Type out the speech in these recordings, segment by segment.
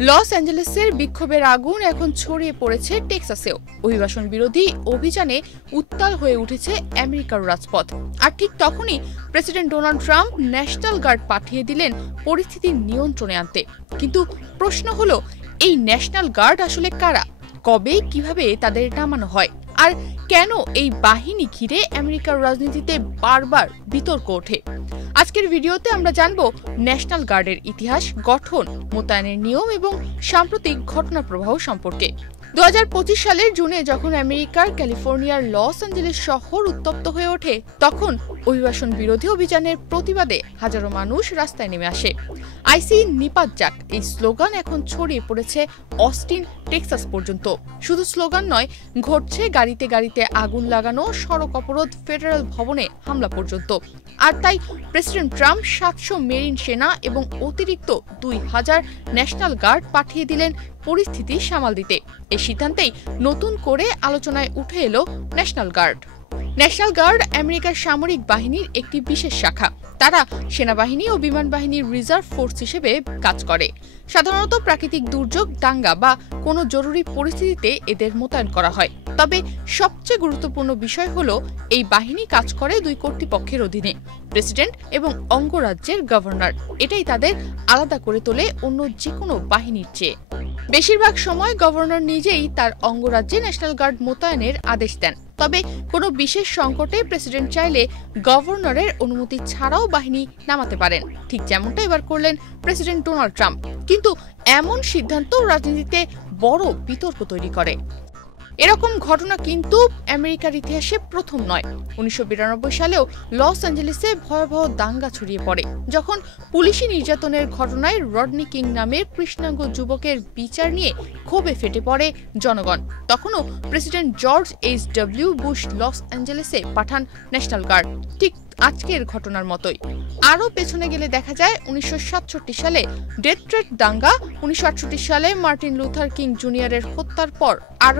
Loss অ্যাঞ্জেলেসের বিক্ষোভের আগুন এখন ছড়িয়ে পড়েছে টেক্সাসেও। অভিবাসন বিরোধী অভিযানে উত্তাল হয়ে উঠেছে আমেরিকার রাজপথ। আর ঠিক তখনই president Donald Trump national guard পাঠিয়ে দিলেন পরিস্থিতি নিয়ন্ত্রণে আনতে। কিন্তু প্রশ্ন হলো, এই ন্যাশনাল গার্ড আসলে কারা, কবে, কিভাবে তাদের নামানো হয়, আর কেন এই বাহিনী ঘিরে আমেরিকার রাজনীতিতে বারবার বিতর্ক ওঠে? আজকের ভিডিওতে আমরা জানব ন্যাশনাল গার্ডের ইতিহাস, গঠন, মোতায়েনের নিয়ম এবং সাম্প্রতিক ঘটনা প্রবাহ সম্পর্কে। 2025 সালের জুনে যখন আমেরিকার ক্যালিফোর্নিয়ার লস অ্যাঞ্জেলেস শহর উত্তপ্ত হয়ে ওঠে, তখন অভিবাসন বিরোধী অভিযানের প্রতিবাদে হাজারো মানুষ রাস্তায় নেমে আসে। আইসি নিপাত যাক, এই স্লোগান এখন ছড়িয়ে পড়েছে অস্টিন, টেক্সাস পর্যন্ত। শুধু স্লোগান নয়, ঘটছে গাড়িতে গাড়িতে আগুন লাগানো, সড়ক অবরোধ, ফেডারেল ভবনে হামলা পর্যন্ত। আর তাই প্রেসিডেন্ট ট্রাম্প 700 মেরিন সেনা এবং অতিরিক্ত 2000 ন্যাশনাল গার্ড পাঠিয়ে দিলেন পরিস্থিতি সামাল দিতে। এই সিদ্ধান্তেই নতুন করে আলোচনায় উঠে এলো ন্যাশনাল গার্ড। ন্যাশনাল গার্ড আমেরিকার সামরিক বাহিনীর একটি বিশেষ শাখা। তারা সেনাবাহিনী ও বিমান বাহিনীর রিজার্ভ ফোর্স হিসেবে কাজ করে। সাধারণত প্রাকৃতিক দুর্যোগ, দাঙ্গা বা কোনো জরুরি পরিস্থিতিতে এদের মোতায়েন করা হয়। তবে সবচেয়ে গুরুত্বপূর্ণ বিষয় হলো, এই বাহিনী কাজ করে দুই কর্তৃপক্ষের অধীনে, প্রেসিডেন্ট এবং অঙ্গরাজ্যের গভর্নর। এটাই তাদের আলাদা করে তোলে অন্য যে কোনো বাহিনীর চেয়ে। বেশিরভাগ সময় গভর্নর নিজেই তার অঙ্গরাজ্যে ন্যাশনাল গার্ড মোতায়েনের আদেশ দেন। তবে কোনো বিশেষ সংকটে প্রেসিডেন্ট চাইলে গভর্নরের অনুমতি ছাড়াও বাহিনী নামাতে পারেন, ঠিক যেমনটা এবার করলেন প্রেসিডেন্ট ডোনাল্ড ট্রাম্প। কিন্তু এমন সিদ্ধান্ত রাজনীতিতে বড় বিতর্ক তৈরি করে। এরকম ঘটনা কিন্তু আমেরিকার ইতিহাসে প্রথম নয়। 1992 সালেও লস অ্যাঞ্জেলেসে ভয়াবহ দাঙ্গা ছড়িয়ে পড়ে, যখন পুলিশি নির্যাতনের ঘটনায় রডনি কিং নামের কৃষ্ণাঙ্গ যুবকের বিচার নিয়ে ক্ষোভে ফেটে পড়ে জনগণ। তখনও president George HW. Bush loss অ্যাঞ্জেলেসে পাঠান ন্যাশনাল গার্ড, ঠিক আজকের ঘটনার মতোই। আরও পেছনে গেলে দেখা যায় 1967 সালে ডেট্রয়েট দাঙ্গা, 1968 সালে মার্টিন লুথার কিং জুনিয়রের হত্যার পর, আর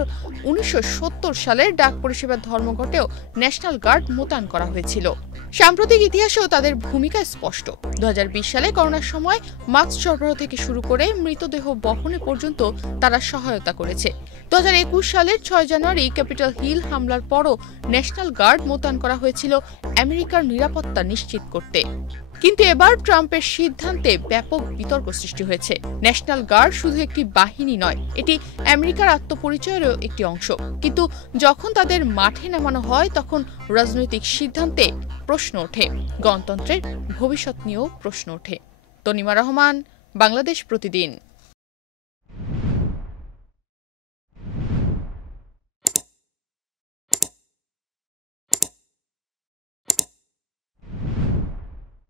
1970 সালের ডাক পরিষেবার ধর্মঘটেও ন্যাশনাল গার্ড মোতায়েন করা হয়েছিল। সাম্প্রতিক ইতিহাসেও তাদের ভূমিকা স্পষ্ট। 2020 সালে করোনার সময় মাস্ক সরবরাহ থেকে শুরু করে মৃতদেহ বহনে পর্যন্ত তারা সহায়তা করেছে। 2021 সালের 6 জানুয়ারি ক্যাপিটল হিল হামলার পরও ন্যাশনাল গার্ড মোতায়েন করা হয়েছিল আমেরিকার নিরাপত্তা নিশ্চিত করতে। কিন্তু এবার ট্রাম্পের সিদ্ধান্তে ব্যাপক বিতর্ক সৃষ্টি হয়েছে। ন্যাশনাল গার্ড শুধু একটি বাহিনী নয়, এটি আমেরিকার আত্মপরিচয়েরও একটি অংশ। কিন্তু যখন তাদের মাঠে নামানো হয়, তখন রাজনৈতিক সিদ্ধান্তে প্রশ্ন ওঠে, গণতন্ত্রের ভবিষ্যৎ নিয়েও প্রশ্ন ওঠে। তনিমা রহমান, বাংলাদেশ প্রতিদিন।